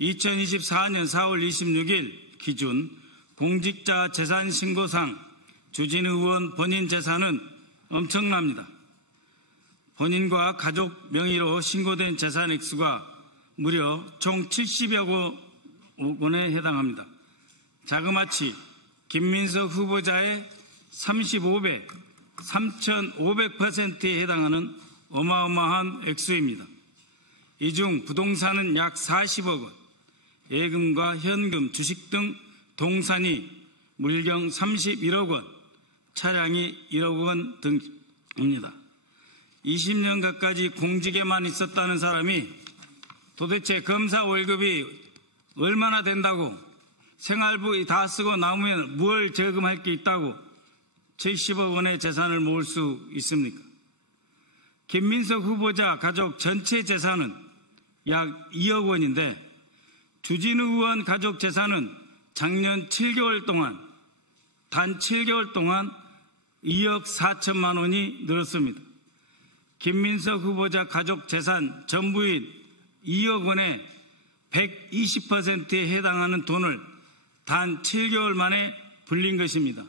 2024년 4월 26일 기준 공직자 재산 신고상 주진우 의원 본인 재산은 엄청납니다. 본인과 가족 명의로 신고된 재산 액수가 무려 총 70여 원에 해당합니다. 자그마치 김민석 후보자의 35배, 3,500%에 해당하는 어마어마한 액수입니다. 이 중 부동산은 약 40억 원, 예금과 현금, 주식 등 동산이 물경 31억 원, 차량이 1억 원 등입니다. 20년 가까이 공직에만 있었다는 사람이 도대체 검사 월급이 얼마나 된다고, 생활비 다 쓰고 남으면 뭘 저금할 게 있다고 70억 원의 재산을 모을 수 있습니까? 김민석 후보자 가족 전체 재산은 약 2억 원인데 주진우 의원 가족 재산은 작년 7개월 동안, 단 7개월 동안 2억 4천만 원이 늘었습니다. 김민석 후보자 가족 재산 전부인 2억 원의 120%에 해당하는 돈을 단 7개월 만에 불린 것입니다.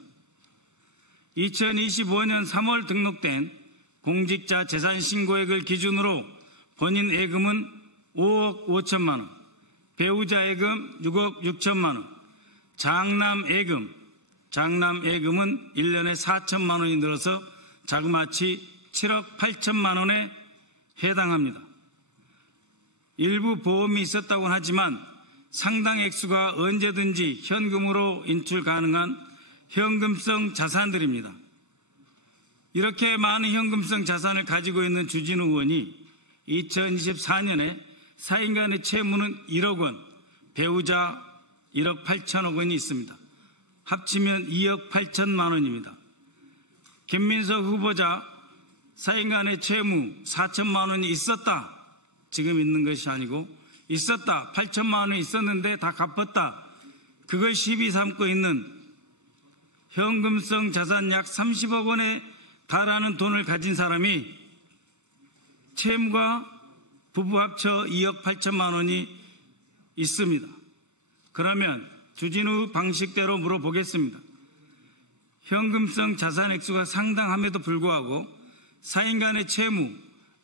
2025년 3월 등록된 공직자 재산 신고액을 기준으로 본인 예금은 5억 5천만 원, 배우자 예금 6억 6천만 원, 장남 예금은 1년에 4천만 원이 늘어서 자그마치 7억 8천만 원에 해당합니다. 일부 보험이 있었다고 하지만 상당 액수가 언제든지 현금으로 인출 가능한 현금성 자산들입니다. 이렇게 많은 현금성 자산을 가지고 있는 주진우 의원이 2024년에 사인간의 채무는 1억 원, 배우자 1억 8천억 원이 있습니다. 합치면 2억 8천만 원입니다. 김민석 후보자 사인간의 채무 4천만 원이 있었다, 지금 있는 것이 아니고 있었다, 8천만 원이 있었는데 다 갚았다, 그걸 시비 삼고 있는 현금성 자산 약 30억 원에 달하는 돈을 가진 사람이 채무가 부부 합쳐 2억 8천만 원이 있습니다. 그러면 주진우 방식대로 물어보겠습니다. 현금성 자산 액수가 상당함에도 불구하고 사인 간의 채무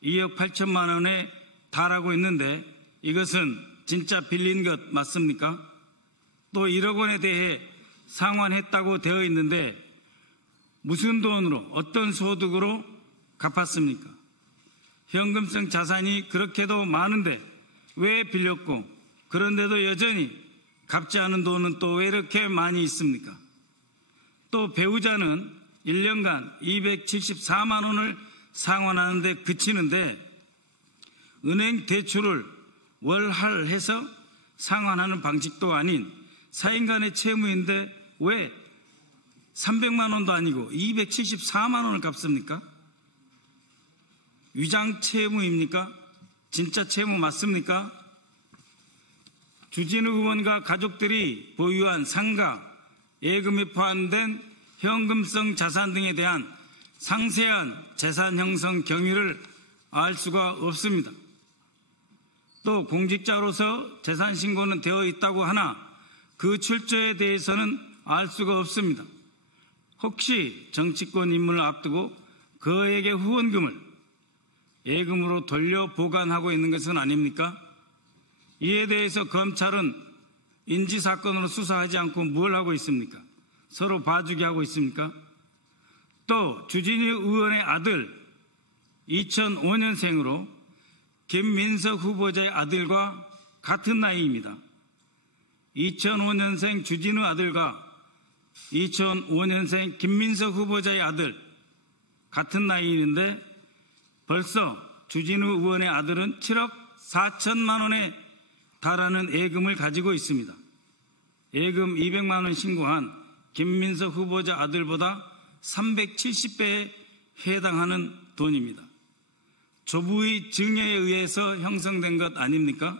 2억 8천만 원에 달하고 있는데 이것은 진짜 빌린 것 맞습니까? 또 1억 원에 대해 상환했다고 되어 있는데 무슨 돈으로, 어떤 소득으로 갚았습니까? 현금성 자산이 그렇게도 많은데 왜 빌렸고, 그런데도 여전히 갚지 않은 돈은 또 왜 이렇게 많이 있습니까? 또 배우자는 1년간 274만 원을 상환하는 데 그치는데 은행 대출을 월할해서 상환하는 방식도 아닌 사인 간의 채무인데 왜 300만 원도 아니고 274만 원을 갚습니까? 위장 채무입니까? 진짜 채무 맞습니까? 주진우 의원과 가족들이 보유한 상가, 예금이 포함된 현금성 자산 등에 대한 상세한 재산 형성 경위를 알 수가 없습니다. 또 공직자로서 재산 신고는 되어 있다고 하나 그 출처에 대해서는 알 수가 없습니다. 혹시 정치권 인물을 앞두고 그에게 후원금을 예금으로 돌려 보관하고 있는 것은 아닙니까? 이에 대해서 검찰은 인지사건으로 수사하지 않고 뭘 하고 있습니까? 서로 봐주기 하고 있습니까? 또 주진우 의원의 아들 2005년생으로 김민석 후보자의 아들과 같은 나이입니다. 2005년생 주진우 아들과 2005년생 김민석 후보자의 아들 같은 나이인데 벌써 주진우 의원의 아들은 7억 4천만 원에 달하는 예금을 가지고 있습니다. 예금 200만 원 신고한 김민석 후보자 아들보다 370배에 해당하는 돈입니다. 조부의 증여에 의해서 형성된 것 아닙니까?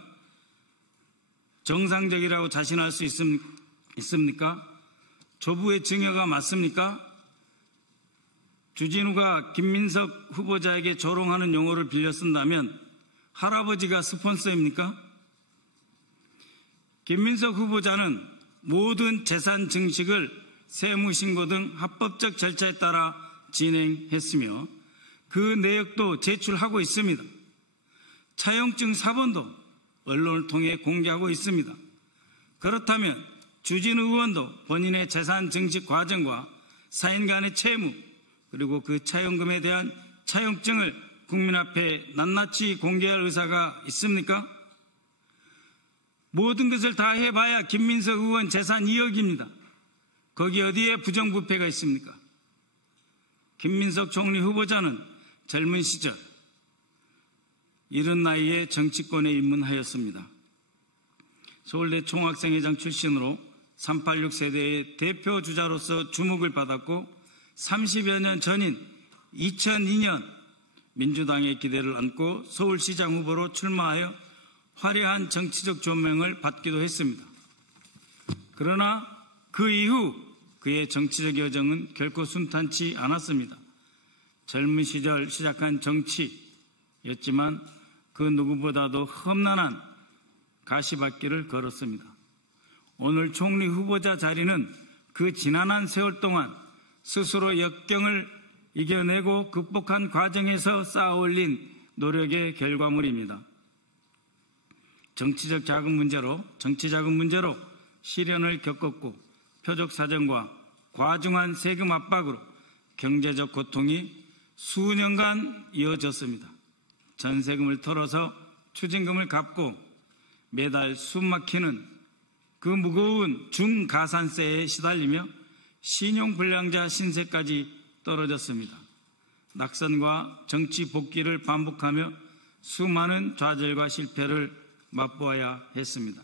정상적이라고 자신할 수 있습니까? 조부의 증여가 맞습니까? 주진우가 김민석 후보자에게 조롱하는 용어를 빌려 쓴다면 할아버지가 스폰서입니까? 김민석 후보자는 모든 재산 증식을 세무신고 등 합법적 절차에 따라 진행했으며 그 내역도 제출하고 있습니다. 차용증 사본도 언론을 통해 공개하고 있습니다. 그렇다면 주진우 의원도 본인의 재산 증식 과정과 사인 간의 채무 그리고 그 차용금에 대한 차용증을 국민 앞에 낱낱이 공개할 의사가 있습니까? 모든 것을 다 해봐야 김민석 의원 재산 2억입니다. 거기 어디에 부정부패가 있습니까? 김민석 총리 후보자는 젊은 시절 이른 나이에 정치권에 입문하였습니다. 서울대 총학생회장 출신으로 386 세대의 대표 주자로서 주목을 받았고 30여 년 전인 2002년 민주당의 기대를 안고 서울시장 후보로 출마하여 화려한 정치적 조명을 받기도 했습니다. 그러나 그 이후 그의 정치적 여정은 결코 순탄치 않았습니다. 젊은 시절 시작한 정치였지만 그 누구보다도 험난한 가시밭길을 걸었습니다. 오늘 총리 후보자 자리는 그 지난한 세월 동안 스스로 역경을 이겨내고 극복한 과정에서 쌓아올린 노력의 결과물입니다. 정치적 자금 문제로 시련을 겪었고 표적 사정과 과중한 세금 압박으로 경제적 고통이 수년간 이어졌습니다. 전세금을 털어서 추징금을 갚고 매달 숨막히는 그 무거운 중가산세에 시달리며 신용불량자 신세까지 떨어졌습니다. 낙선과 정치 복귀를 반복하며 수많은 좌절과 실패를 맛보아야 했습니다.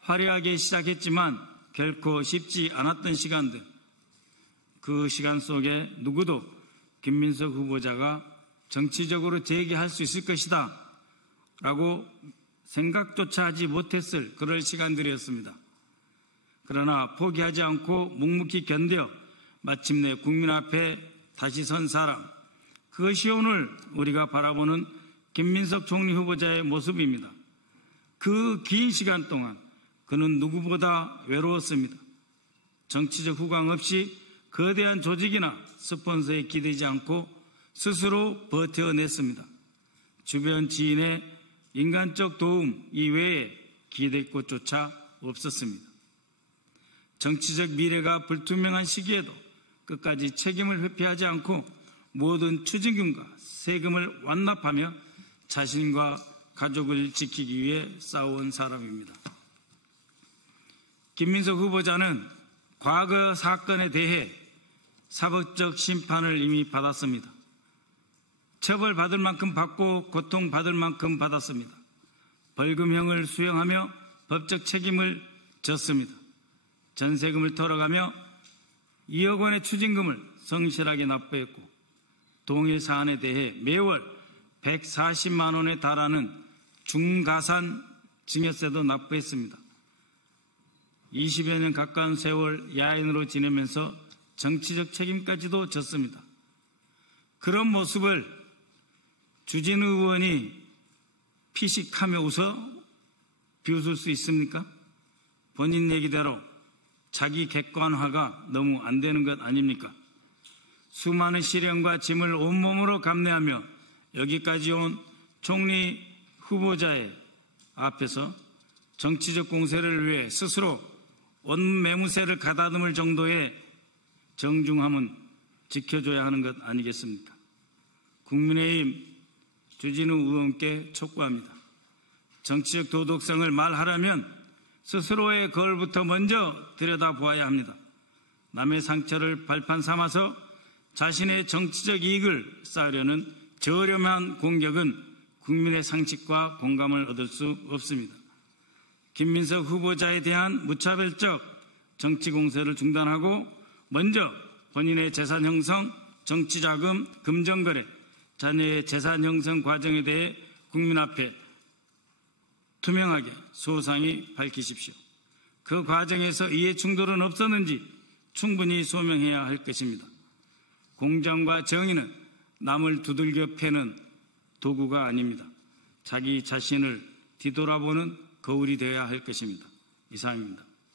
화려하게 시작했지만 결코 쉽지 않았던 시간들, 그 시간 속에 누구도 김민석 후보자가 정치적으로 재기할 수 있을 것이다 라고 생각조차 하지 못했을 그럴 시간들이었습니다. 그러나 포기하지 않고 묵묵히 견뎌 마침내 국민 앞에 다시 선 사람, 그것이 오늘 우리가 바라보는 김민석 총리 후보자의 모습입니다. 그 긴 시간 동안 그는 누구보다 외로웠습니다. 정치적 후광 없이 거대한 조직이나 스폰서에 기대지 않고 스스로 버텨냈습니다. 주변 지인의 인간적 도움 이외에 기댈 곳조차 없었습니다. 정치적 미래가 불투명한 시기에도 끝까지 책임을 회피하지 않고 모든 추징금과 세금을 완납하며 자신과 가족을 지키기 위해 싸워온 사람입니다. 김민석 후보자는 과거 사건에 대해 사법적 심판을 이미 받았습니다. 처벌받을 만큼 받고 고통받을 만큼 받았습니다. 벌금형을 수행하며 법적 책임을 졌습니다. 전세금을 털어가며 2억 원의 추징금을 성실하게 납부했고 동일 사안에 대해 매월 140만 원에 달하는 중가산 증여세도 납부했습니다. 20여 년 가까운 세월 야인으로 지내면서 정치적 책임까지도 졌습니다. 그런 모습을 주진우 의원이 피식하며 웃어 비웃을 수 있습니까? 본인 얘기대로 자기 객관화가 너무 안 되는 것 아닙니까? 수많은 시련과 짐을 온몸으로 감내하며 여기까지 온 총리 후보자의 앞에서 정치적 공세를 위해 스스로 온 매무새를 가다듬을 정도의 정중함은 지켜줘야 하는 것 아니겠습니까? 국민의힘 주진우 의원께 촉구합니다. 정치적 도덕성을 말하려면 스스로의 거울부터 먼저 들여다보아야 합니다. 남의 상처를 발판 삼아서 자신의 정치적 이익을 쌓으려는 저렴한 공격은 국민의 상식과 공감을 얻을 수 없습니다. 김민석 후보자에 대한 무차별적 정치 공세를 중단하고 먼저 본인의 재산 형성, 정치자금, 금전거래, 자녀의 재산 형성 과정에 대해 국민 앞에 투명하게 소상히 밝히십시오. 그 과정에서 이해 충돌은 없었는지 충분히 소명해야 할 것입니다. 공정과 정의는 남을 두들겨 패는 도구가 아닙니다. 자기 자신을 뒤돌아보는 거울이 되어야 할 것입니다. 이상입니다.